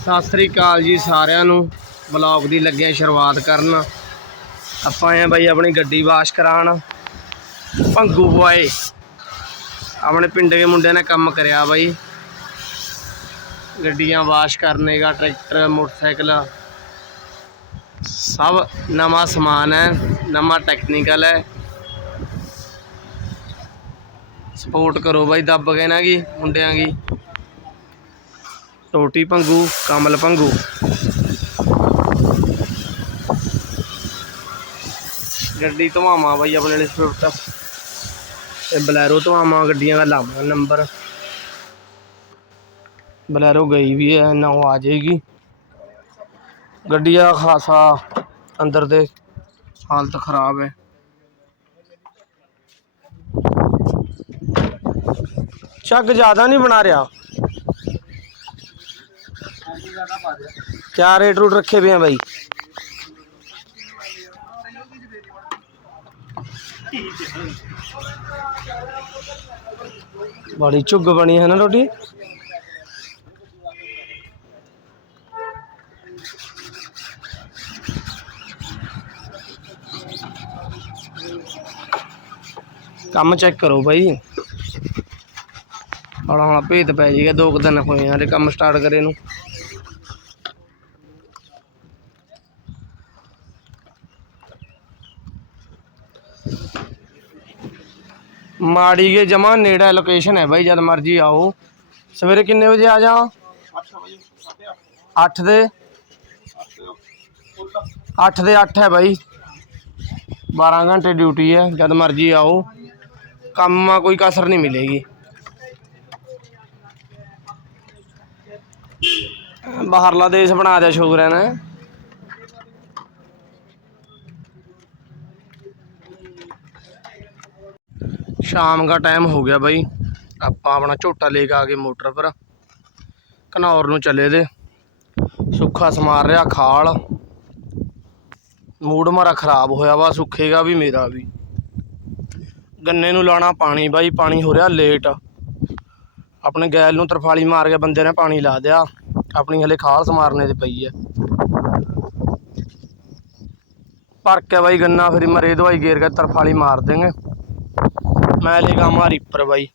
ਸਤਿ ਸ੍ਰੀ ਅਕਾਲ ਜੀ ਸਾਰਿਆਂ ਨੂੰ। ਵਲੌਗ ਦੀ ਲੱਗਿਆ ਸ਼ੁਰੂਆਤ ਕਰਨ। ਆਪਾਂ ਆਏ ਆ ਬਾਈ ਆਪਣੀ ਗੱਡੀ ਵਾਸ਼ ਕਰਾਉਣ। ਭੰਗੂ ਬੁਆਏ। ਆਪਣੇ ਪਿੰਡ ਦੇ ਮੁੰਡਿਆਂ ਨੇ ਕੰਮ ਕਰਿਆ ਬਾਈ। ਗੱਡੀਆਂ ਵਾਸ਼ ਕਰਨੇਗਾ ਟਰੈਕਟਰ, ਮੋਟਰਸਾਈਕਲ। ਸਭ ਨਵਾਂ ਸਮਾਨ ਹੈ, ਨਵਾਂ ਟੈਕਨੀਕਲ ਹੈ। ਸਪੋਰਟ ਕਰੋ ਬਾਈ, ਦੱਬ ਕੇ ਨਾ ਗੀ ਮੁੰਡਿਆਂ ਦੀ ਟੋਟੀ ਭੰਗੂ ਕਮਲ ਭੰਗੂ ਗੱਡੀ ਧਵਾਵਾਂ ਬਾਈ ਆਪਣੇ ਲਈ ਸਵਿਫਟ ਤੇ ਬਲੈਰੋ ਧਵਾਵਾਂ ਗੱਡੀਆਂ ਦਾ ਲਾਵਾਂ ਨੰਬਰ ਬਲੈਰੋ ਗਈ ਵੀ ਹੈ ਨਾ ਉਹ ਆ ਜਾਏਗੀ ਗੱਡੀ ਦਾ ਖਾਸਾ ਅੰਦਰ ਦੇ ਹਾਲਤ ਖਰਾਬ ਹੈ ਚੱਕ ਜ਼ਿਆਦਾ ਨਹੀਂ ਬਣਾ ਰਿਹਾ क्या रेट रूट रखे हुए हैं भाई बड़ी चुग बनी है ना रोटी ਕੰਮ ਚੈੱਕ ਕਰੋ ਬਾਈ ਹੌਲਾ ਹੌਲਾ ਭੇਤ ਪੈ ਜਾਏਗਾ ਦੋ ਕੁ ਦਿਨ ਹੋਏ ਆ ਤੇ ਕੰਮ ਸਟਾਰਟ ਕਰੇ ਨੂੰ ਮਾੜੀ ਕੇ ਜਮਾ ਨੇੜੇ ਲੋਕੇਸ਼ਨ ਹੈ ਬਾਈ, ਜਦ ਮਰਜ਼ੀ ਆਓ। ਸਵੇਰੇ ਕਿੰਨੇ ਵਜੇ ਆ ਜਾ 8 ਦੇ। 8 ਦੇ 8 ਹੈ ਬਾਈ। 12 ਘੰਟੇ ਡਿਊਟੀ ਹੈ, ਜਦ ਮਰਜ਼ੀ ਆਓ। ਕੰਮ ਕੋਈ ਕਸਰ ਨਹੀਂ ਮਿਲੇਗੀ। ਬਾਹਰਲਾ ਦੇਸ਼ ਬਣਾ ਦਿਆ ਸ਼ੁਕਰ ਸ਼ਾਮ ਦਾ ਟਾਈਮ ਹੋ ਗਿਆ ਬਾਈ। ਆਪਾਂ ਆਪਣਾ ਝੋਟਾ ਲੈ ਕੇ ਆ ਗਏ ਮੋਟਰ ਪਰ। ਘਨੌਰ ਨੂੰ ਚੱਲੇ ਦੇ। ਸੁੱਖਾ ਸਮਾਰ ਰਿਹਾ ਖਾਲ। ਮੂਡ ਮਾਰਾ ਖਰਾਬ ਹੋਇਆ ਵਾ, ਸੁੱਖੇਗਾ ਵੀ ਮੇਰਾ ਵੀ। ਗੰਨੇ ਨੂੰ ਲਾਣਾ ਪਾਣੀ ਬਾਈ, ਪਾਣੀ ਹੋ ਰਿਹਾ ਲੇਟ ਆਪਣੇ ਗੈਲ ਨੂੰ ਤਰਫਾਲੀ ਮਾਰ ਕੇ ਬੰਦੇ ਨੇ ਪਾਣੀ ਲਾ ਦਿਆ। ਆਪਣੀ ਹਲੇ ਖਾਲ ਸਮਾਰਨੇ ਤੇ ਪਈ ਹੈ। ਭਰ ਕੇ ਬਾਈ ਗੰਨਾ, ਫਿਰ ਮਰੇ ਦਵਾਈ ਗੇਰ ਕੇ ਤਰਫਾਲੀ ਮਾਰ ਦੇਂਗੇ ਮੈਂ ਲੈ ਗਾਮਾ ਰੀਪਰ ਬਾਈ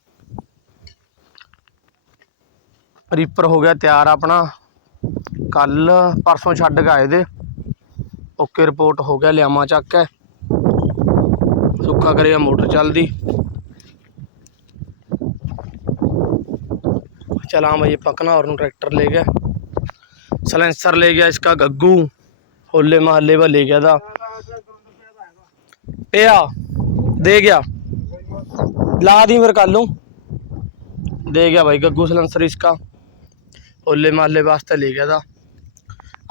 ਰੀਪਰ ਹੋ ਗਿਆ ਤਿਆਰ ਆਪਣਾ ਕੱਲ ਪਰਸੋਂ ਛੱਡ ਕੇ ਆਏ ਦੇ ਓਕੇ ਰਿਪੋਰਟ ਹੋ ਗਿਆ ਲਿਆਮਾ ਚੱਕ ਕੇ ਸੁੱਕਾ ਕਰੇਗਾ ਮੋਟਰ ਚੱਲਦੀ चला भाई पकना और ट्रैक्टर ले गया सलेंसर ले गया इसका गग्गू होले महल्ले पर ले गया था पिया दे गया ला दी फिर कल दे गया भाई गग्गू सलेंसर इसका होले महल्ले वास्ते ले गया था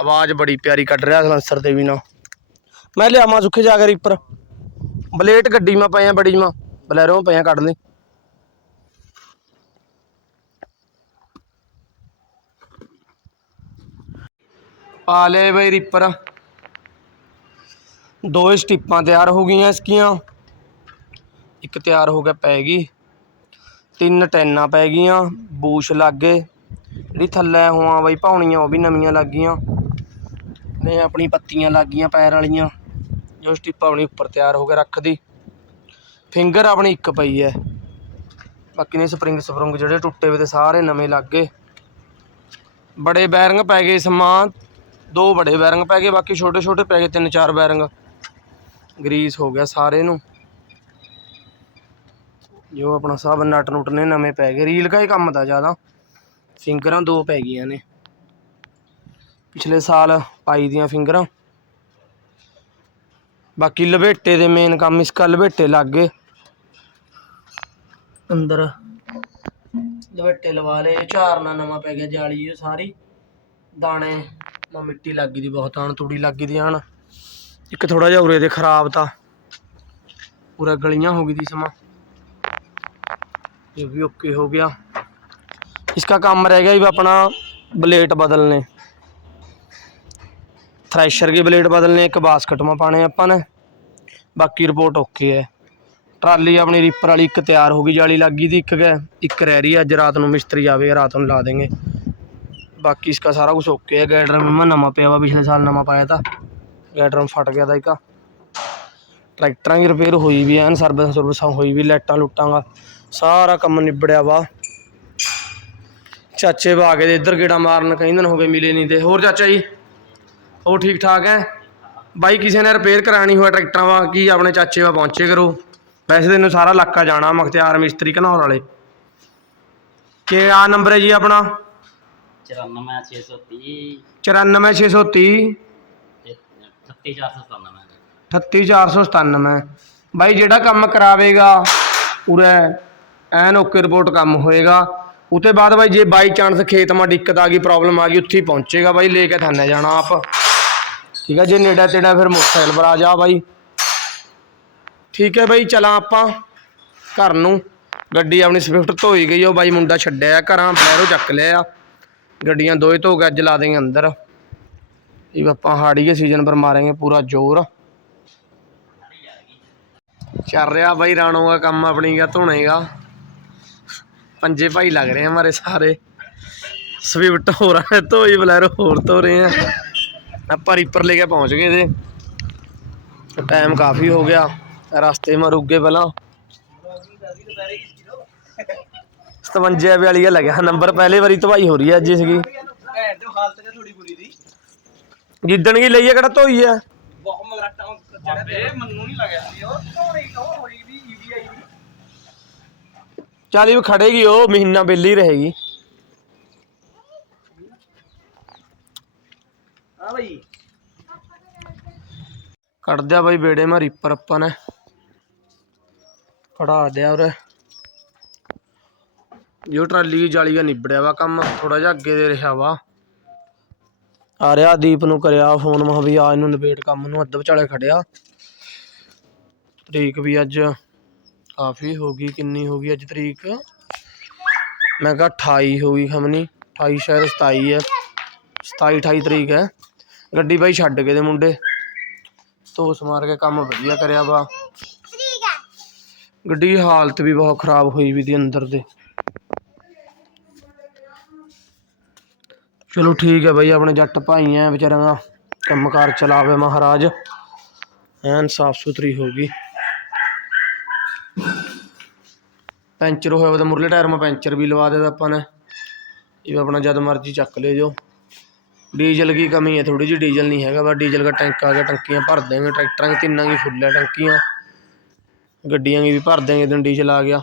आवाज़ बड़ी प्यारी कट रहा सलेंसर से भी ना मैं लिया मां सुखे जाकर रिपर बलेट गड्डी में पे बड़ी मां बलैरो में पे कट ली ਪਾ ਲਿਆ ਬਈ ਰੀਪਰ ਦੋ ਸਟਿੱਪਾਂ ਤਿਆਰ ਹੋ ਗਈਆਂ ਇਸਕੀਆਂ ਇੱਕ ਤਿਆਰ ਹੋ ਗਿਆ ਪੈ ਗਈ। ਤਿੰਨ ਟੈਨਾਂ ਪੈ ਗਈਆਂ, ਬੂਸ਼ ਲੱਗ ਗਏ। ਜਿਹੜੀ ਥੱਲੇ ਹੋਆਂ ਬਈ ਪਾਉਣੀਆਂ ਉਹ ਵੀ ਨਵੀਆਂ ਲੱਗ ਗਈਆਂ। ਨੇ ਆਪਣੀ ਪੱਤੀਆਂ ਲੱਗ ਗਈਆਂ ਪੈਰ ਵਾਲੀਆਂ। ਜੋ ਸਟਿੱਪ ਆਪਣੀ ਉੱਪਰ ਤਿਆਰ ਹੋ ਕੇ ਰੱਖਦੀ। ਫਿੰਗਰ ਆਪਣੀ ਇੱਕ ਪਈ ਹੈ ਬਾਕੀ ਨੇ ਸਪਰਿੰਗ ਸਪਰੁੰਗ ਜਿਹੜੇ ਟੁੱਟੇ ਹੋਏ ਤੇ ਸਾਰੇ ਨਵੇਂ ਲੱਗ ਗਏ। ਬੜੇ ਬੈਰਿੰਗ ਪੈ ਗਏ ਸਮਾਨ। ਦੋ ਬੜੇ ਬੈਰਿੰਗ ਪੈ ਗਏ, ਬਾਕੀ ਛੋਟੇ ਛੋਟੇ ਪੈ ਗਏ ਤਿੰਨ ਚਾਰ ਬੈਰਿੰਗ। ਗਰੀਸ ਹੋ ਗਿਆ ਸਾਰੇ ਨੂੰ। ਜੋ ਆਪਣਾ ਸਭ ਨਟ ਨੁੱਟ ਨੇ ਨਵੇਂ ਪੈ ਗਏ ਰੀਲ ਕਾ ਹੀ ਕੰਮ ਦਾ ਜ਼ਿਆਦਾ। ਫਿੰਗਰਾਂ ਦੋ ਪੈ ਗਈਆਂ ਨੇ। ਪਿਛਲੇ ਸਾਲ ਪਾਈ ਦੀਆਂ ਫਿੰਗਰਾਂ ਬਾਕੀ ਲਵੇਟੇ ਦੇ ਮੇਨ ਕੰਮ ਇਸ ਇਸਕਾ ਲਵੇਟੇ ਲੱਗ ਗਏ। ਅੰਦਰ ਲਵੇਟੇ ਲਵਾ ਲਏ ਝਾਰਨਾ ਨਵਾਂ ਪੈ ਗਿਆ ਜਾਲੀ ਇਹ ਸਾਰੀ। ਦਾਣੇ ਮਾ ਮਿੱਟੀ ਲੱਗ ਗਈ ਦੀ ਬਹੁਤ ਆਣ ਤੂੜੀ ਲੱਗ ਗਈ ਦੀ ਆਣ। ਇੱਕ ਥੋੜਾ ਜਿਹਾ ਉਰੇ ਦੇ ਖਰਾਬ ਤਾਂ। ਪੂਰਾ ਗਲੀਆਂ ਹੋ ਗਈ ਦੀ ਸਮਾਂ। ये भी ओके हो गया इसका काम रह गया ਆਪਣਾ ब्लेड बदलने थ्रेशर के ब्लेड बदलने एक बास्केट में पाने अपन ने बाकी रिपोर्ट ओके है ਟਰਾਲੀ ਆਪਣੀ ਰੀਪਰ ਵਾਲੀ ਇੱਕ ਤਿਆਰ ਹੋ ਗਈ, ਜਾਲੀ ਲੱਗ ਗਈ ਦੀ ਇੱਕ ਗਏ ਇੱਕ ਰਹਿ ਰਹੀ ਹੈ। ਅੱਜ ਰਾਤ ਨੂੰ ਮਿਸਤਰੀ ਆਵੇ, ਰਾਤ ਨੂੰ ਲਾ ਦੇਂਗੇ। ਬਾਕੀ ਇਸਕਾ ਸਾਰਾ ਕੁਝ ਓਕੇ ਹੈ। ਗਾਈਡਰ ਮੈਂ ਨਵਾਂ ਪਿਆ ਵਾ, ਪਿਛਲੇ ਸਾਲ ਨਵਾਂ ਪਾਇਆ ਤਾਂ। ਗਾਈਡਰ ਫਟ ਗਿਆ ਦਾ ਇੱਕ। ਟਰੈਕਟਰਾਂ ਦੀ ਰਿਪੇਅਰ ਹੋਈ ਵੀ ਐਨ ਸਰਵਿਸ ਸਰਵਿਸਾਂ ਹੋਈ ਵੀ, ਲਾਈਟਾਂ ਲੁੱਟਾਂਗਾ ਸਾਰਾ ਕੰਮ ਨਿਬੜਿਆ ਵਾ। ਚਾਚੇ ਬਾਗੇ ਦੇ ਇੱਧਰ ਗੇੜਾ ਮਾਰਨ ਕਈ ਦਿਨ ਹੋ ਗਏ ਮਿਲੇ ਨਹੀਂ ਤੇ। ਹੋਰ ਚਾਚਾ ਜੀ? ਹੋਰ ਠੀਕ ਠਾਕ ਹੈ? ਬਾਈ ਕਿਸੇ ਨੇ ਰਿਪੇਅਰ ਕਰਾਣੀ ਹੋਇਆ ਟਰੈਕਟਰਾਂ ਵਾ ਕੀ ਆਪਣੇ ਚਾਚੇ ਵਾ ਪਹੁੰਚੇ ਕਰੋ। ਵੈਸੇ ਤੈਨੂੰ ਸਾਰਾ ਇਲਾਕਾ ਜਾਣਾ ਮਖਤਿਆਰ ਮਿਸਤਰੀ ਘਨੌਰ ਵਾਲੇ। ਕਿ ਆ ਨੰਬਰ ਹੈ ਜੀ ਆਪਣਾ? 94630 94630 ਤੇ 38497 38497 ਬਾਈ ਜਿਹੜਾ ਕੰਮ ਕਰਾਵੇਗਾ ਪੂਰਾ ਐਨ ਓਕੇ ਰਿਪੋਰਟ ਕੰਮ ਹੋਏਗਾ। ਉਤੇ ਬਾਅਦ ਬਾਈ ਜੇ ਬਾਈ ਚਾਂਸ ਖੇਤ ਮਾ ਦਿੱਕਤ ਆ ਗਈ ਪ੍ਰੋਬਲਮ ਆ ਗਈ, ਉੱਥੇ ਹੀ ਪਹੁੰਚੇਗਾ ਬਾਈ, ਲੈ ਕੇ ਥਾਨੇ ਜਾਣਾ ਆਪ। ਠੀਕ ਹੈ ਜੇ ਨੇੜਾ ਤੇੜਾ ਫਿਰ ਮੋਟਰਸਾਈਕਲ ਪਰ ਆ ਜਾ ਬਾਈ। ਠੀਕ ਹੈ ਬਾਈ, ਚਲਾਂ ਆਪਾਂ ਘਰ ਨੂੰ। ਗੱਡੀ ਆਪਣੀ ਸਵਿਫਟ ਧੋਈ ਗਈ, ਉਹ ਬਾਈ ਮੁੰਡਾ ਛੱਡਿਆ ਘਰਾਂ, ਬਲੈਰੋ ਚੱਕ ਲਿਆ। ਗੱਡੀਆਂ ਦੋਏ ਧੋ ਕੇ ਅੱਜ ਲਾ ਦੇਂਗੇ ਅੰਦਰ। ਇਹ ਆਪਾਂ ਹਾੜੀ ਦੇ ਸੀਜ਼ਨ ਪਰ ਮਾਰਾਂਗੇ ਪੂਰਾ ਜ਼ੋਰ। ਚੱਲ ਰਿਹਾ ਬਾਈ, ਰਾਣੋ ਦਾ ਕੰਮ ਆਪਣੀ ਦਾ ਧੋਣੇਗਾ ਪੰਜੇ ਭਾਈ ਲੱਗ ਰਹੇ ਆ ਹਮਾਰੇ ਸਾਰੇ। ਸਵਿਫਟ ਹੋਰਾਂ ਨੇ ਧੋਈ ਬਲੈਰੋ ਹੋਰ ਧੋ ਰਹੇ ਆ। ਆਪਾਂ ਰੀਪਰ ਲੈ ਕੇ ਪਹੁੰਚ ਗਏ ਤੇ ਟਾਈਮ ਕਾਫੀ ਹੋ ਗਿਆ। ਰਸਤੇ ਮਾ ਰੁਕ ਗਏ ਪਹਿਲਾਂ। 57 ਵਾਲੀ ਗੱਲ ਲੱਗਿਆ ਨੰਬਰ ਪਹਿਲੇ ਵਾਰੀ ਧਵਾਈ ਹੋ ਰਹੀ ਹੈ ਅੱਜ ਭੈਣ ਤੇ ਹਾਲਤ ਤੇ ਥੋੜੀ ਬੁਰੀ ਦੀ ਜਿੱਦਣ ਕੀ ਲਈ ਹੈ ਕਿਹੜਾ ਧੋਈ ਹੈ ਬਹੁਤ ਮਗਰਾਟਾ ਚੜਦੇ ਮੈਨੂੰ ਨਹੀਂ ਲੱਗਿਆ ਸੀ। ਉਹ ਥੋੜੀ ਉਹ ਹੋਈ ਵੀ ਈਵੀ ਆਈ ਵੀ ਚੱਲ ਇਹ ਖੜੇਗੀ ਉਹ ਮਹੀਨਾ ਬੇਲੀ ਰਹੇਗੀ। ਹਾਂ ਭਾਈ ਕੱਢ ਦਿਆ ਬਾਈ ਬੇੜੇ ਮਾ ਰੀਪਰ ਆਪਾਂ ਨੇ ਕਢਾ ਦਿਆ ਉਰੇ। ਜੋ ਟਰਾਲੀ ਦੀ ਜਾਲੀ ਦਾ ਨਿਬੜਿਆ ਵਾ ਕੰਮ ਥੋੜਾ ਜਿਹਾ ਅੱਗੇ ਦੇ ਰਿਹਾ ਵਾ। ਆ ਰਿਹਾ ਦੀਪ ਨੂੰ ਕਰਿਆ ਫੋਨ ਮਾ ਵੀ ਆ ਇਹਨੂੰ ਨਿਬੇੜ ਕੰਮ ਨੂੰ ਅੱਧ ਵਿਚਾਲੇ ਖੜਿਆ। ਤਰੀਕ ਵੀ ਅੱਜ ਕਾਫੀ ਹੋ ਗਈ, ਕਿੰਨੀ ਹੋ ਗਈ ਅੱਜ ਤਰੀਕ? ਮੈਂ ਕਿਹਾ 28 ਹੋ ਗਈ ਖਮਨੀ 28 ਸ਼ਾਇਦ 27 ਹੈ 27 28 ਤਰੀਕ ਹੈ। ਗੱਡੀ ਬਾਈ ਛੱਡ ਗਏ ਦੇ ਮੁੰਡੇ। ਧੋਸ ਮਾਰ ਕੇ ਕੰਮ ਵਧੀਆ ਕਰਿਆ ਵਾ। ਗੱਡੀ ਦੀ ਹਾਲਤ ਵੀ ਬਹੁਤ ਖਰਾਬ ਹੋਈ ਵੀ ਦੀ ਅੰਦਰ ਦੇ। ਚਲੋ ਠੀਕ ਹੈ ਬਾਈ, ਆਪਣੇ ਜੱਟ ਭਾਈ ਐ ਵਿਚਾਰਿਆਂ ਦਾ ਕੰਮਕਾਰ ਚਲਾਵੇ ਮਹਾਰਾਜ। ਐਨ ਸਾਫ਼ ਸੁਥਰੀ ਹੋ ਗਈ। ਪੈਂਚਰ ਹੋਇਆ ਵਾ ਤਾਂ ਮੁਰਲੇ ਟਾਇਰ ਮਾ ਪੈਂਚਰ ਵੀ ਲਵਾ ਦਿੱਤਾ ਆਪਾਂ ਨੇ ਇਹ ਆਪਣਾ ਜਦ ਮਰਜ਼ੀ ਚੱਕ ਲੈ ਜੋ ਡੀਜ਼ਲ की कमी है थोड़ी जी डीजल नहीं हैगा बस डीजल का टैंक आ गया टंकियां भर देंगे ट्रैक्टर की तिन्ना की फुल है टंकियां ਗੱਡੀਆਂ ਦੀ ਵੀ ਭਰ ਦੇਂਗੇ ਦਿਨ ਡੀਜ਼ਲ ਆ ਗਿਆ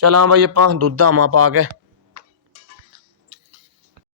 ਚਲਾਂ ਬਾਈ ਆਪਾਂ ਦੁੱਧ ਆਵਾਂ ਪਾ ਕੇ